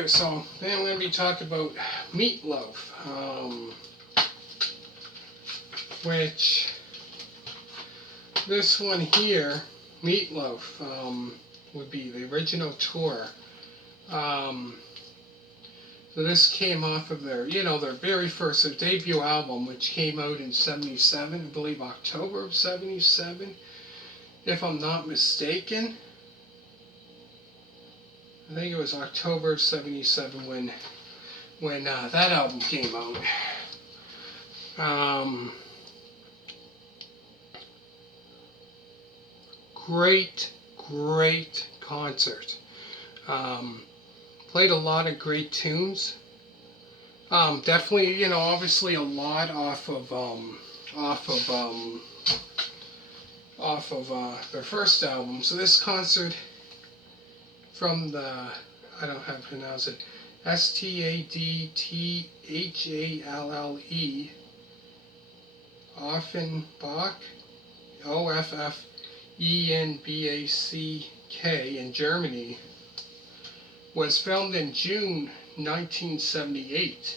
Alright, so then I'm going to be talking about Meatloaf, which this one here, Meatloaf, would be the original tour. So this came off of their, their very first, their debut album, which came out in 77, I believe October of 77, if I'm not mistaken. I think it was October of 77 when that album came out. Great concert. Played a lot of great tunes. Definitely, obviously a lot off of their first album. So this concert from the, I don't know how to pronounce it, Stadthalle Offenbach, Offenbach in Germany, was filmed in June 1978.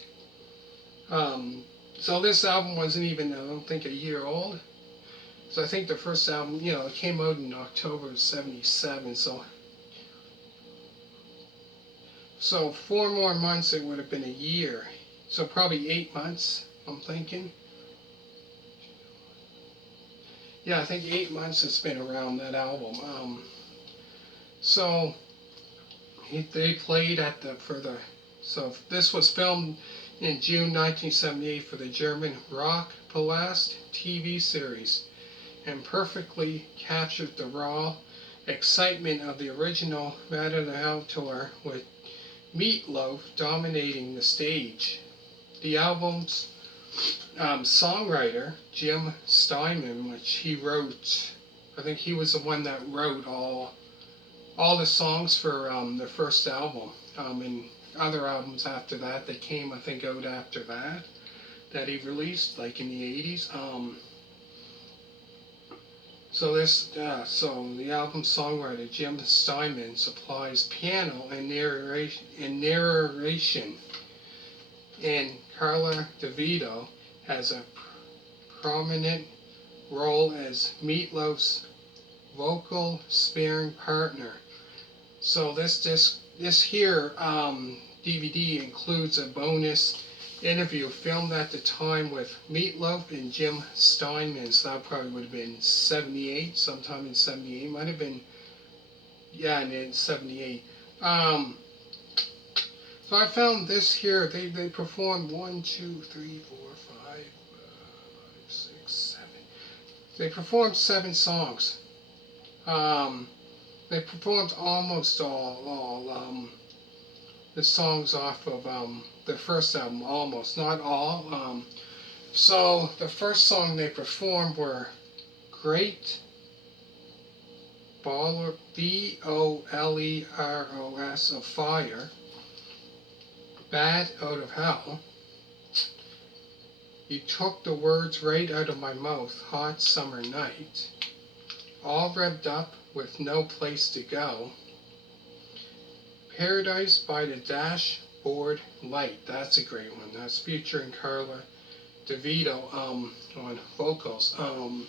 So this album wasn't even, I don't think, a year old. So I think the first album, it came out in October of 77. So 4 more months, it would have been a year. So probably 8 months, I'm thinking. Yeah, I think 8 months it's been around that album. So they played so this was filmed in June 1978 for the German Rock Palast TV series, and perfectly captured the raw excitement of the original Rather Than Hell tour, with Meatloaf dominating the stage. The album's songwriter, Jim Steinman, which he wrote, I think he was the one that wrote all the songs for their first album, and other albums after that that came, I think, out after that he released, like in the 80s. So the album songwriter Jim Steinman supplies piano and narration, and Carla DeVito has a prominent role as Meatloaf's vocal sparring partner. So this here DVD includes a bonus interview filmed at the time with Meatloaf and Jim Steinman. So that probably would have been 78, sometime in 78. Might have been, yeah, in 78. So I found this here. They performed 1, 2, 3, 4, 5, 6, 7. They performed 7 songs. They performed almost all the songs off of their first album, almost, not all. So the first song they performed were Great Boleros, Boleros of Fire, Bad Out of Hell, You Took the Words Right Out of My Mouth, Hot Summer Night, All Revved Up with No Place to Go, Paradise by the Dashboard Light. That's a great one. That's featuring Carla DeVito on vocals. And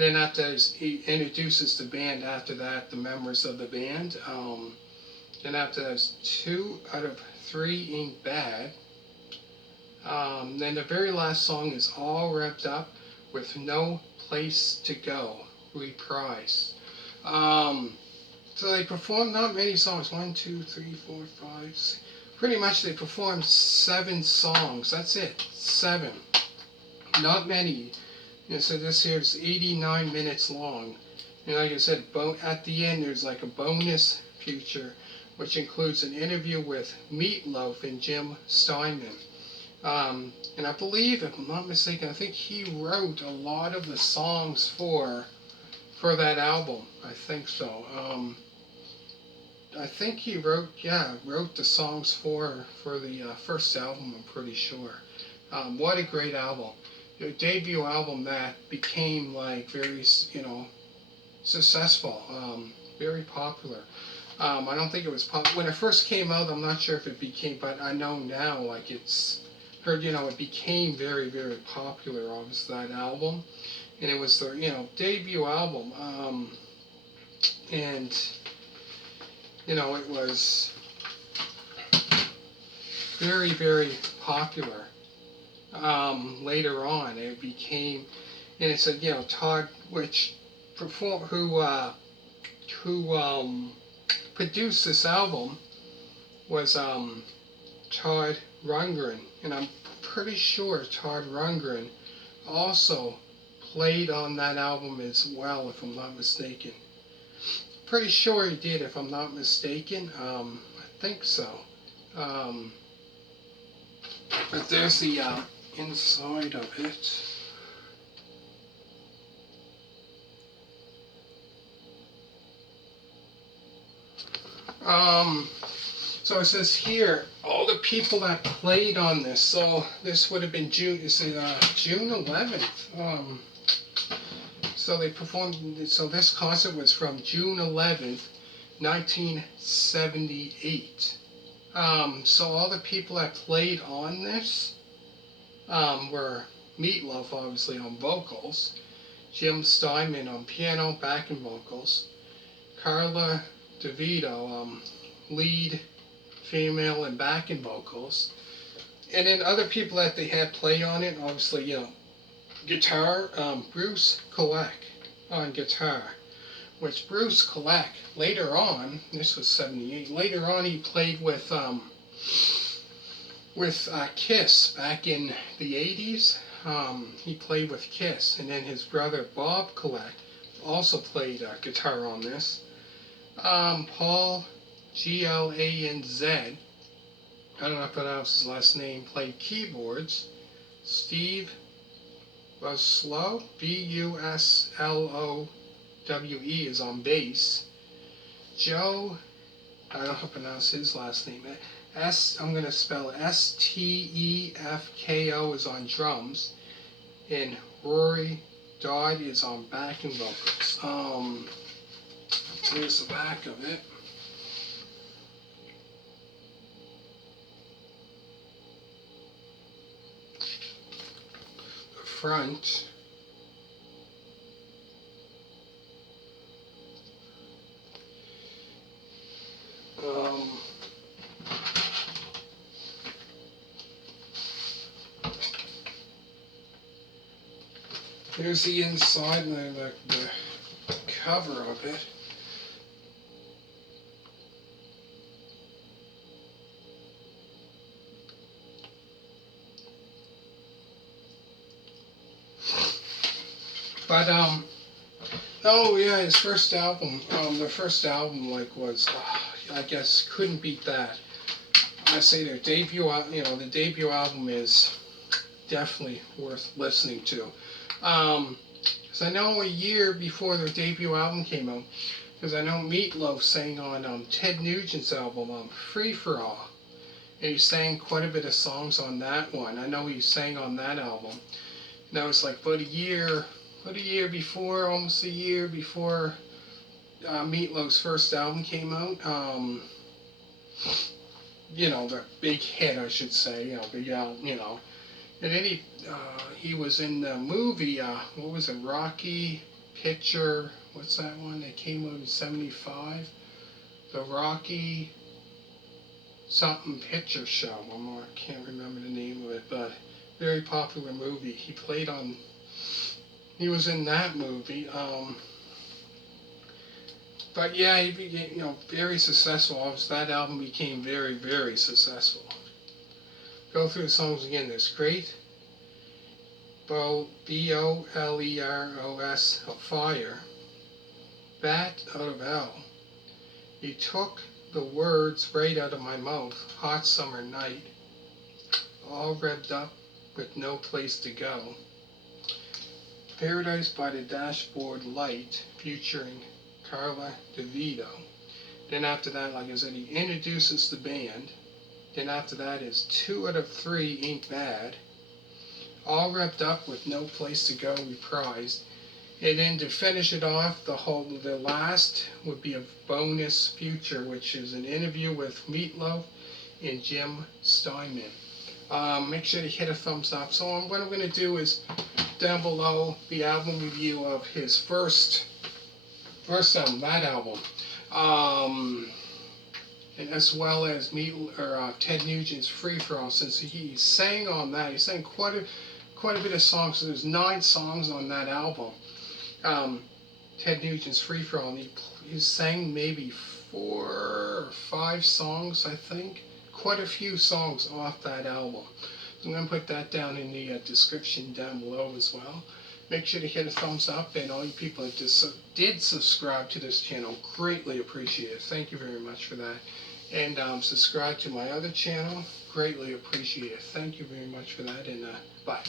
then after that, he introduces the band after that, the members of the band. And after that, 2 out of 3 Ain't Bad. Then the very last song is All Revved Up with No Place to Go, reprise. So they performed not many songs. 1, 2, 3, 4, 5, 6. Pretty much they performed 7 songs. That's it. 7. Not many. And so this here is 89 minutes long. And like I said, at the end there's like a bonus feature, which includes an interview with Meatloaf and Jim Steinman. And I believe, if I'm not mistaken, I think he wrote a lot of the songs for that album. I think so. I think he wrote the songs for the first album, I'm pretty sure. What a great album. A debut album that became like very, successful, very popular. I don't think it was when it first came out. I'm not sure if it became, but I know now, like it's heard, it became very, very popular. Obviously, that album, and it was their, debut album, and it was very, very popular. Later on, it became, and it's a, Todd, which perform who produced this album was Todd Rundgren, and I'm pretty sure Todd Rundgren also played on that album as well, if I'm not mistaken. Pretty sure he did, if I'm not mistaken. I think so. Um, but there's the inside of it. So it says here, all the people that played on this. So this would have been June 11th. So they performed. So this concert was from June 11th, 1978. So all the people that played on this were Meatloaf, obviously, on vocals, Jim Steinman on piano, backing vocals, Carla DeVito, lead female and backing vocals, and then other people that they had play on it, obviously, guitar, Bruce Kulick on guitar, which Bruce Kulick, later on, this was 78, later on he played with Kiss back in the 80s. He played with Kiss, and then his brother Bob Kulick also played guitar on this. Paul Glanz, I don't know how to pronounce his last name, played keyboards. Steve Buslow, Buslowe, is on bass. Joe, I don't know how to pronounce his last name. I'm going to spell Stefko is on drums. And Rory Dodd is on backing vocals. Here's the back of it. The front. Here's the inside and the cover of it. But oh yeah, his first album, the first album was, I guess couldn't beat that. I say their debut, the debut album is definitely worth listening to. Because I know a year before their debut album came out, because I know Meatloaf sang on Ted Nugent's album, Free For All, and he sang quite a bit of songs on that one. I know he sang on that album. And that was like about a year before, almost a year before Meatloaf's first album came out. The big hit, I should say, big album, And then he was in the movie, what was it, Rocky Picture, what's that one that came out in 75? The Rocky something picture show. I can't remember the name of it, but very popular movie. He was in that movie. But yeah, he became, very successful. Obviously, that album became very, very successful. Go through the songs again. There's Great, Boleros, Fire, Bat Out of Hell. You took the words right out of my mouth. Hot Summer Night. All revved up with no place to go. Paradise by the Dashboard Light, featuring Carla DeVito. Then after that, like I said, he introduces the band. Then after that is 2 out of 3 Ain't Bad. All Revved Up with No Place to Go reprised. And then to finish it off, the last would be a bonus feature, which is an interview with Meatloaf and Jim Steinman. Make sure to hit a thumbs up. So what I'm going to do is down below the album review of his first album, that album, and as well as Ted Nugent's Free For All, since he sang on that. He sang quite a bit of songs. So there's 9 songs on that album. Ted Nugent's Free For All, and he sang maybe 4 or 5 songs, I think. Quite a few songs off that album. So I'm going to put that down in the description down below as well. Make sure to hit a thumbs up, and all you people that did subscribe to this channel, greatly appreciate it. Thank you very much for that. And subscribe to my other channel, greatly appreciate it. Thank you very much for that, and bye.